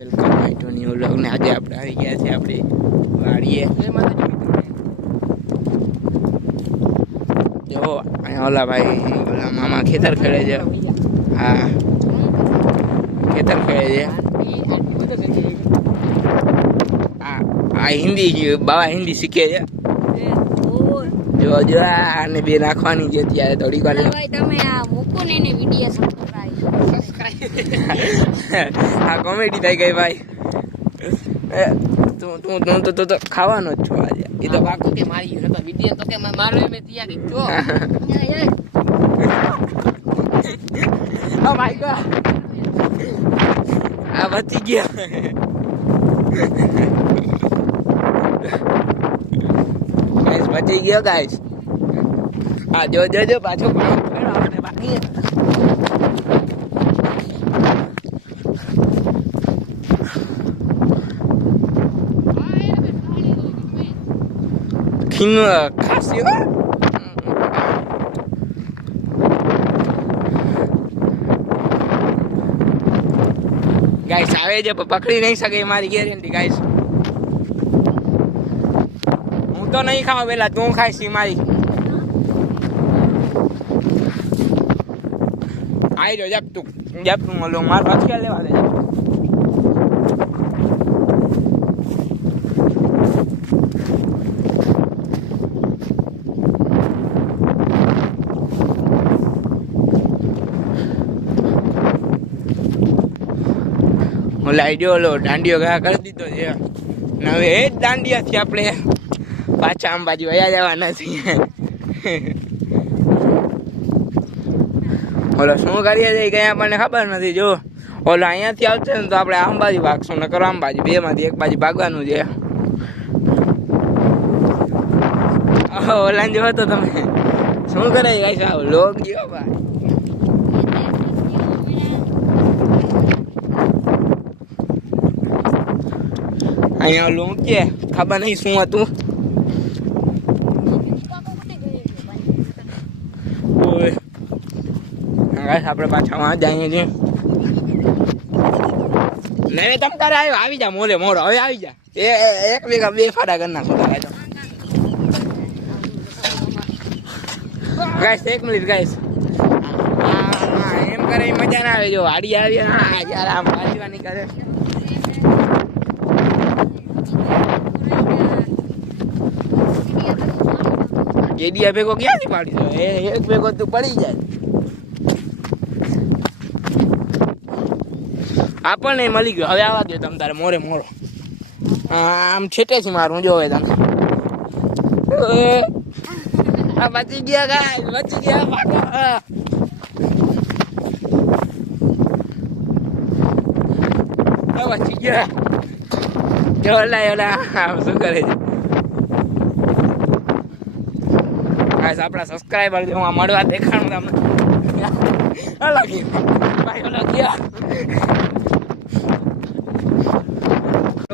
welcome my two new vlog ને આજે આપણે આવી ગયા છે આપણી વાડીએ જો અહીંયા ઓલા ભાઈ ઓલા મામા ખેતર ખેડે છે હા ખેતર ખેડે છે આ હિન્દી બાવા હિન્દી શીખે છે જો જો આને બે નાખવાની છે ત્યારે થોડીક વાર ભાઈ તમે આ મૂકો ને એને વિડિયો આ કોમેડી થઈ ગઈ ભાઈ તું તો ખાવાનો જ છો આજે એ તો બાકુ કે મારી તો વિડિયો તો કે મારો મે તૈયારી છો ઓ માય ગોડ આ બચી ગયા ગાઈસ બચી ગયો ગાઈસ આ જો પાછો આપણે બાકી ખીન ખાસ ગાઈસ આવે છે પણ પકડી નહીં શકે મારી ગેરંટી ગાઈસ હું તો નહીં ખાવ પેલા તું ખાઈશ મારી આવી રહ્યો જપ તું મળો મારો અચકે લેવા દે લાઈડ્યો ઓલો દાંડિયો ઘા કરી દીધો છે ને હવે એ જ દાંડિયાથી આપણે પાછા આમ બાજુ વયા જવાના છીએ ઓલો શું કરીએ છીએ કંઈ આપણને ખબર નથી જો ઓલો અહીંયાથી આવશે ને તો આપણે આમ બાજુ ભાગશું નકર આમ બાજુ બે માંથી એક બાજુ ભાગવાનું છે ઓલા જો તો તમે શું કરે ગાઈસ આ લોક ગયો ભાઈ અહીંયા લોક કે ખબર નહીં શું હતું આપણે પાછા વાં જઈએ છીએ નહીં તમ તારે આવ્યો આવી જા મોરે મોરો હવે આવી જા એક ભેગા બે ફાડા કરી નાખો ગાઈસ એક મિનિટ ગાઈસ એમ કરે મજા ના આવે જો હાડી આવી યાર આમ વાંચવાની કરે ગેડિયા ભેગો ક્યાંથી પાડી દો એક ભેગો તું પડી જાય આપણને મળી ગયો હવે આવા ગયો તમ તારે મોરે મોરો આમ છેટે છે મારું જો હવે તમે આ બચી ગયા ગાય બચી ગયા પાકો બચી ગયા જો ઓલા શું કરે છે આપણા સબસ્ક્રાઈબર હું મળવા દેખાણું તમને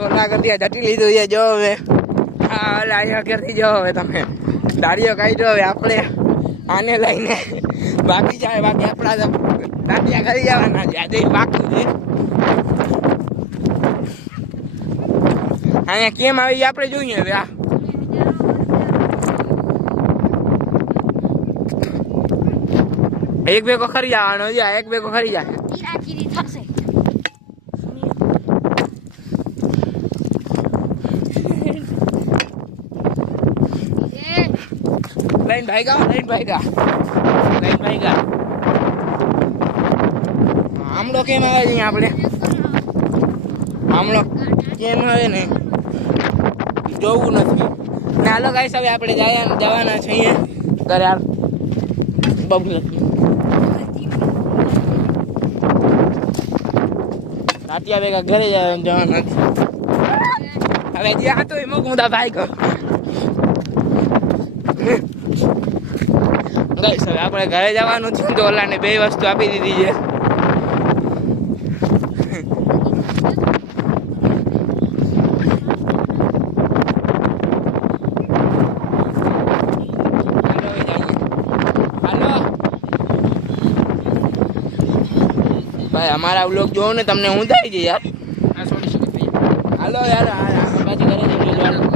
ઓલા કરતી જટી લીધું છે જો હવે હા ઓલા અહીંયા કરતી જો હવે તમે દાડીઓ કાઢ્યો હવે આપણે આને લઈને બાકી જાય બાકી આપણા દાડિયા કરી જવાના છે આજે બાકી છે અહીંયા કેમ આવી આપણે જોઈએ હવે આ એક ભેગો ખરી જવાનો એક ભેગો ખરી જાય લઈને ભાઈગા આમળો કેમ આવે છે આપણે આમળો કેમ આવે ને જોવું નથી ને હાલો ગાઈસ હવે આપણે જવાના છીએ ઘરે હાલ બબુ રાતિયા ભેગા ઘરે જવાના નથી હવે જે હતો એ મૂકું તા ભાઈ કહો ગાઈસ હવે આપણે ઘરે જવાનું છે તો ઓલાને બે વસ્તુ આપી દીધી છે ભાઈ અમારા વ્લોગ જોવો ને તમને હું થઈ જાય યાર હાલો યાર આ બાજુ કરે છે મિલવાનું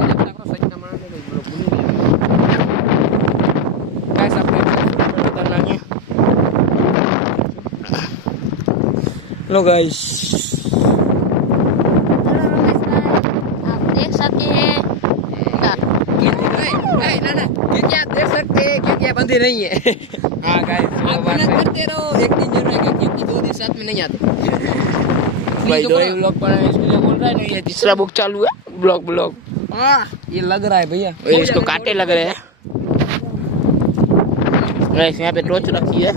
ગાઈસ આપણે ઉતાર નાખીએ લો ગાઈસ आप देख सकते हैं क्या देख सकते हैं क्या बंधे नहीं है हाँ गाइस आप मेहनत करते रहो एक दिन जरूर आएगा क्योंकि 2 दिन साथ में नहीं आते भाई दो ही ब्लॉग पर इसलिए बोल रहा है ना ये तीसरा बुक चालू है ब्लॉग हाँ ये लग रहा है भैया इसको कांटे लग रहे हैं गाइस यहाँ पे टॉर्च रखी है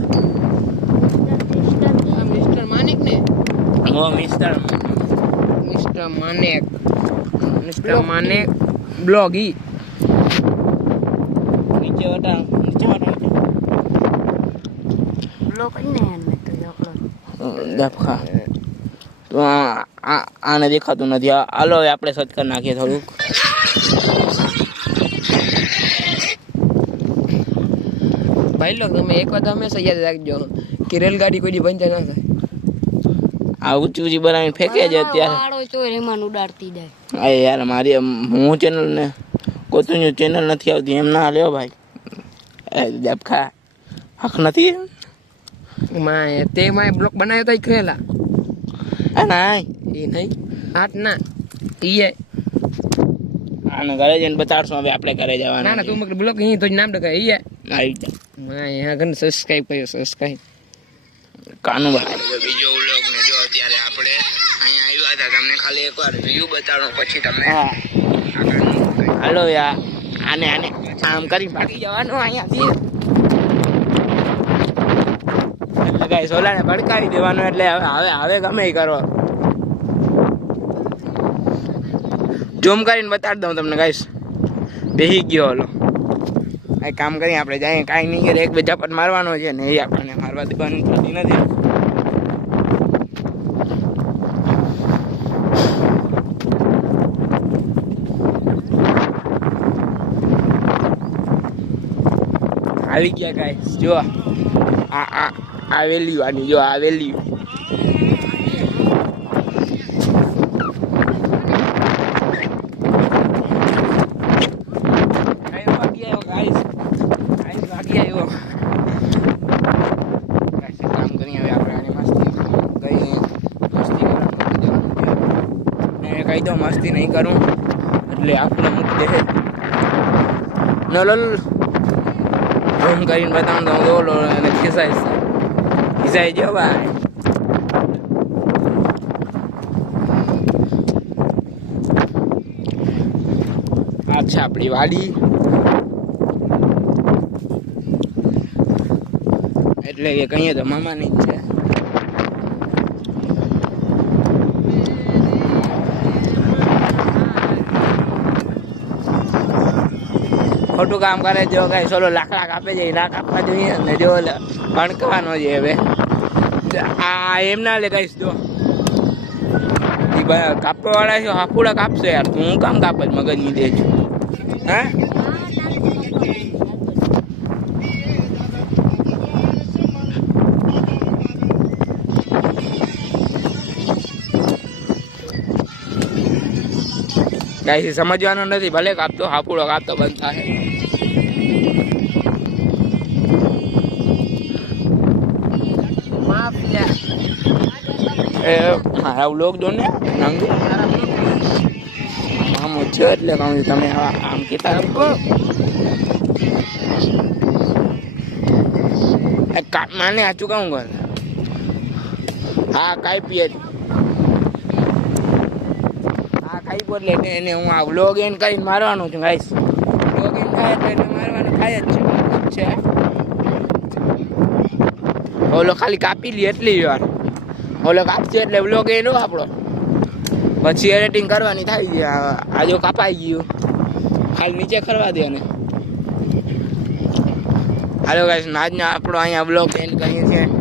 मिस्टर मानिक ने वो मिस्टर मानिक ब्लॉग ही नीचे हटा लोग नहीं है मैं तो जोकलो દફખા તો આને દેખાતું નથી હાલો હવે આપણે સર્ચ કરી નાખીએ થોડુંક भाई लोग તમે એક વાત હંમેશા યાદ રાખજો કે રેલગાડી કોઈ દી બંધ ના થાય આ ઊંચી ઊંચી બનાવીને ફેંકે છે અત્યારે વાળો તો રેમાન ઉડાડતી જાય અરે યાર મારી હું ચેનલ ને કોતુંની ચેનલ નથી આવતી એમ ના લ્યો ભાઈ દફખા હક નથી માય તે માય બ્લોક બનાવ્યો તો કરેલા ના એ નહીં આટ ના ઈએ આને ઘરે જઈને બતાડશું હવે આપણે ઘરે ના જવાના ના તું મગ બ્લોક અહીં તો નામ લગાય ઈએ આવી જા માય यहाँ ગન સબસ્ક્રાઇબ કર્યો સબસ્ક્રાઇબ કાનુભાઈ બીજો વ્લોગ ને જો અત્યારે આપણે અહીંયા આવ્યા હતા તમને ખાલી એકવાર વ્યૂ બતાડો પછી તમને હાલો યાર આને આમ કરી ભાગી જવાનું અહીંયાથી એટલે ગાઈસ ઓલાને ભડકાવી દેવાનું એટલે હવે ગમે એ કરો ઝૂમ કરીને બતાડી દઉં તમને ગાઈસ બેસી ગયો ઓલો આ કામ કરી આપણે જાય કાંઈ નહીં કરે એક બે ઝપટ મારવાનો છે ને એ આપણને મારવા દેવાની થતી નથી આવી ગયા ગાઈસ જો આ વેલ્યુ આની જો આ વેલ્યુ કહી દો મસ્તી નહીં કરું એટલે આપણે મૂકી દે નલલ ઝૂમ કરીને બતાવું તો ઓલો અને ખિસાઈ જો ભાઈ આ છે આપણી વાડી એટલે કે કહીએ તો મામાની જ છે ખોટું કામ કરે જો કઈ સોલો લાખ આપે છે ના કાપવા જોઈએ ને જો અણકવાનો છે હવે આ એમ ના લે કહીશ જો કાપવા વાળા છે હાફુડા કાપશે યાર તું હું કામ કાપ જ મગજની દે છું હે કાંઈ સમજવાનું નથી ભલે કાપતો હાફુડો કાપતો બંધ થાય એ મારા વ્લોગ જો ને નાંગુ આમ છે એટલે કહું છું તમે આમ કહેતા માને સાચું કહું કર હા કાંઈ પીએ ખાઈ બોલે એને હું આ વ્લોગ એન કરીને મારવાનું છું ગાઈસ વ્લોગ એન થાય એટલે એને મારવાનું થાય જ છે ઓલો ખાલી કાપી લે એટલી વાર ઓલો કાપશે એટલે વ્લોગ એનો આપણો પછી એડિટિંગ કરવાની થાય છે આ જો કાપાઈ ગયું ખાલી નીચે ખરવા દે ને હાલો ગાઈસ આજનો આપણો અહીંયા વ્લોગ એન્ડ કરીએ છીએ